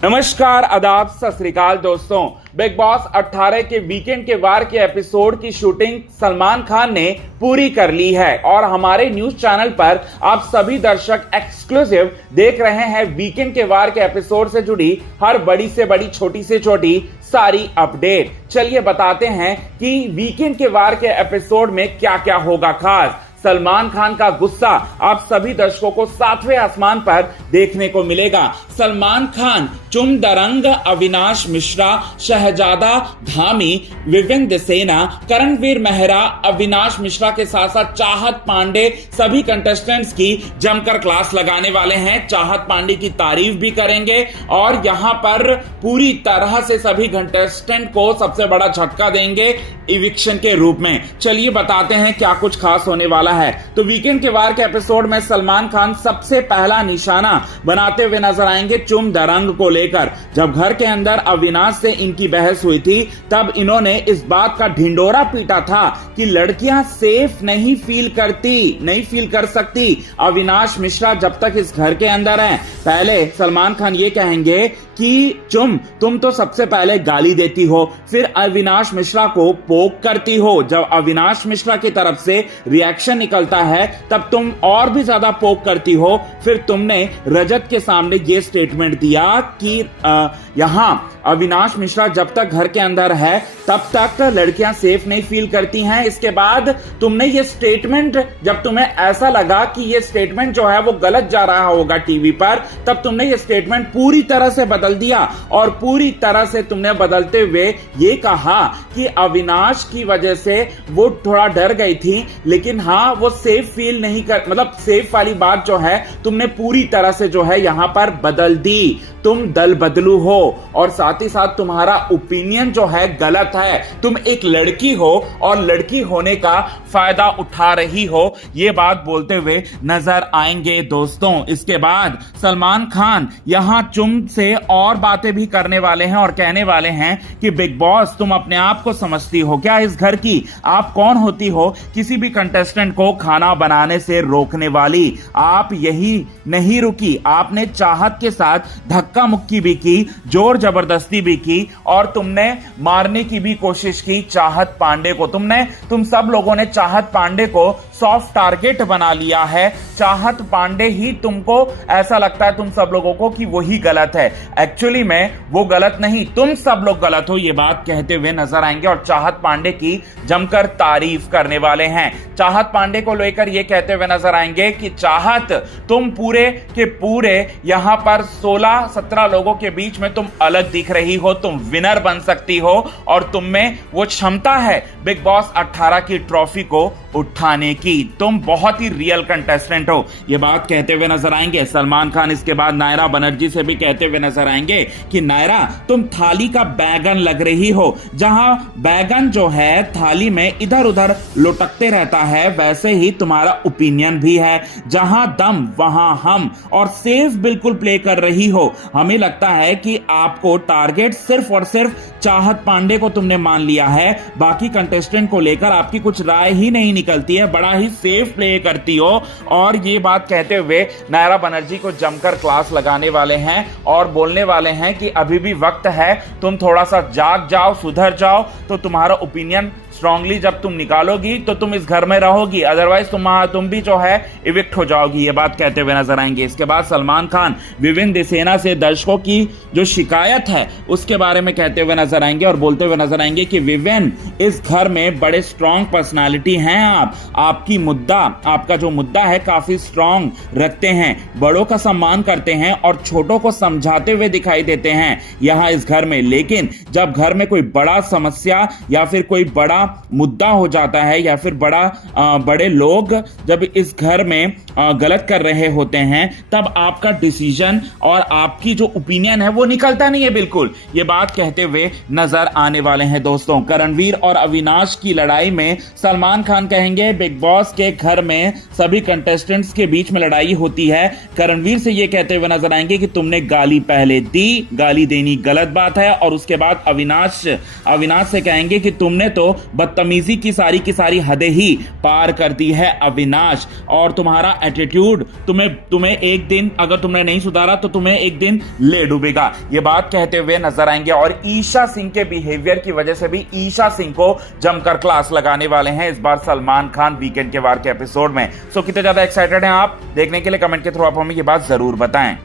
नमस्कार, आदाब, सत श्री अकाल दोस्तों। बिग बॉस 18 के वीकेंड के वार के एपिसोड की शूटिंग सलमान खान ने पूरी कर ली है और हमारे न्यूज चैनल पर आप सभी दर्शक एक्सक्लूसिव देख रहे हैं वीकेंड के वार के एपिसोड से जुड़ी हर बड़ी से बड़ी, छोटी से छोटी सारी अपडेट। चलिए बताते हैं कि वीकेंड के वार के एपिसोड में क्या क्या होगा खास। सलमान खान का गुस्सा आप सभी दर्शकों को 7वें आसमान पर देखने को मिलेगा। सलमान खान चुमदरंग, अविनाश मिश्रा, शहजादा धामी, विवेन दिसेना, करणवीर मेहरा, अविनाश मिश्रा के साथ साथ चाहत पांडे सभी कंटेस्टेंट्स की जमकर क्लास लगाने वाले हैं। चाहत पांडे की तारीफ भी करेंगे और यहां पर पूरी तरह से सभी कंटेस्टेंट को सबसे बड़ा झटका देंगे इविक्शन के रूप में। चलिए बताते हैं क्या कुछ खास होने वाला है। तो वीकेंड के वार के एपिसोड में सलमान खान सबसे पहला निशाना बनाते हुए नजर आएंगे चुमदरंग को लेकर। जब घर के अंदर अविनाश से इनकी बहस हुई थी तब इन्होंने इस बात का ढिंडोरा पीटा था कि लड़कियां सेफ नहीं फील कर सकती अविनाश मिश्रा जब तक इस घर के अंदर हैं। पहले सलमान खान ये कहेंगे कि तुम तो सबसे पहले गाली देती हो, फिर अविनाश मिश्रा को पोक करती हो। जब अविनाश मिश्रा की तरफ से रिएक्शन निकलता है तब तुम और भी ज्यादा पोक करती हो। फिर तुमने रजत के सामने ये स्टेटमेंट दिया कि यहां अविनाश मिश्रा जब तक घर के अंदर है तब तक लड़कियां सेफ नहीं फील करती हैं। इसके बाद तुमने ये स्टेटमेंट, जब तुम्हें ऐसा लगा कि ये स्टेटमेंट जो है वो गलत जा रहा होगा टीवी पर, तब तुमने ये स्टेटमेंट पूरी तरह से बदल दिया और पूरी तरह से तुमने बदलते हुए ये कहा कि अविनाश की वजह से वो थोड़ा डर गई थी, लेकिन हाँ वो सेफ फील नहीं कर, मतलब सेफ वाली बात जो है तुमने पूरी तरह से जो है यहां पर बदल दी। तुम दल बदलू हो और साथ ही साथ तुम्हारा ओपिनियन जो है गलत है। तुम एक लड़की हो और लड़की होने का फायदा उठा रही हो, ये बात बोलते हुए नजर आएंगे दोस्तों। इसके बाद सलमान खान यहां चुम से और बातें भी करने वाले हैं और कहने वाले हैं कि बिग बॉस तुम अपने आप को समझती हो क्या इस घर की? आप कौन होती हो किसी भी कंटेस्टेंट को खाना बनाने से रोकने वाली? आप यही नहीं रुकी, आपने चाहत के साथ धक्का मुक्की भी की, जोर जबरदस्ती भी की और तुमने मारने की भी कोशिश की चाहत पांडे को। तुम सब लोगों ने चाहत पांडे को सॉफ्ट टारगेट बना लिया है। चाहत पांडे ही तुमको ऐसा लगता है तुम सब लोगों को कि वही गलत है। एक्चुअली में वो गलत नहीं, तुम सब लोग गलत हो, ये बात कहते हुए नजर आएंगे और चाहत पांडे की जमकर तारीफ करने वाले हैं। चाहत पांडे को लेकर ये कहते हुए नजर आएंगे कि चाहत तुम पूरे के पूरे यहां पर 16-17 लोगों के बीच में तुम अलग दिख रही हो, तुम विनर बन सकती हो और तुम में वो क्षमता है बिग बॉस 18 की ट्रॉफी को उठाने की। तुम बहुत ही रियल कंटेस्टेंट हो, ये बात कहते हुए नजर आएंगे सलमान खान। इसके बाद नायरा बनर्जी से भी कहते हुए नजर आएंगे कि नायरा तुम थाली का बैगन लग रही हो। जहां बैगन जो है थाली में इधर उधर लुटकते रहता है, वैसे ही तुम्हारा ओपिनियन भी है। जहां दम वहां हम, और सेफ बिल्कुल प्ले कर रही हो। हमें लगता है कि आपको टारगेट सिर्फ और सिर्फ चाहत पांडे को तुमने मान लिया है, बाकी कंटेस्टेंट को लेकर आपकी कुछ राय ही नहीं निकलती है, बड़ा ही सेफ प्ले करती हो। और ये बात कहते हुए नायरा बनर्जी को जमकर क्लास लगाने वाले हैं और बोलने वाले हैं कि अभी भी वक्त है, तुम थोड़ा सा जाग जाओ, सुधर जाओ, तो तुम्हारा ओपिनियन स्ट्रांगली जब तुम निकालोगी तो तुम इस घर में रहोगी, अदरवाइज तुम भी जो है इविक्ट हो जाओगी, ये बात कहते हुए नजर आएंगे। इसके बाद सलमान खान विवेन दिसेना से दर्शकों की जो शिकायत है उसके बारे में कहते हुए नजर आएंगे और बोलते हुए नजर आएंगे कि विवेन इस घर में बड़े स्ट्रांग पर्सनालिटी हैं आपका जो मुद्दा है काफी स्ट्रांग रखते हैं, बड़ों का सम्मान करते हैं और छोटों को समझाते हुए दिखाई देते हैं यहां इस घर में। लेकिन जब घर में कोई बड़ा समस्या या फिर कोई बड़ा मुद्दा हो जाता है या फिर बड़े लोग जब इस घर में गलत कर रहे होते हैं तब आपका डिसीजन और आपकी जो ओपिनियन है वो निकलता नहीं है बिल्कुल, ये बात कहते हुए नजर आने वाले हैं दोस्तों। करणवीर और अविनाश की लड़ाई में सलमान खान कहेंगे बिग बॉस के घर में सभी कंटेस्टेंट्स के बीच में लड़ाई होती है। करणवीर से ये कहते हुए नजर आएंगे कि तुमने गाली पहले दी, गाली देनी गलत बात है। और उसके बाद अविनाश से कहेंगे कि तुमने तो बदतमीजी की सारी हदें ही पार कर दी है अविनाश, और तुम्हारा एटीट्यूड तुम्हें एक दिन, अगर तुमने नहीं सुधारा तो तुम्हें एक दिन ले डूबेगा। ये बात कहते हुए नजर आएंगे और ईशा सिंह के बिहेवियर की वजह से भी ईशा सिंह को जमकर क्लास लगाने वाले हैं इस बार सलमान खान वीकेंड के वार के एपिसोड में। सो कितने ज्यादा एक्साइटेड हैं आप देखने के लिए? कमेंट के थ्रू आप हमें ये बात जरूर बताएं।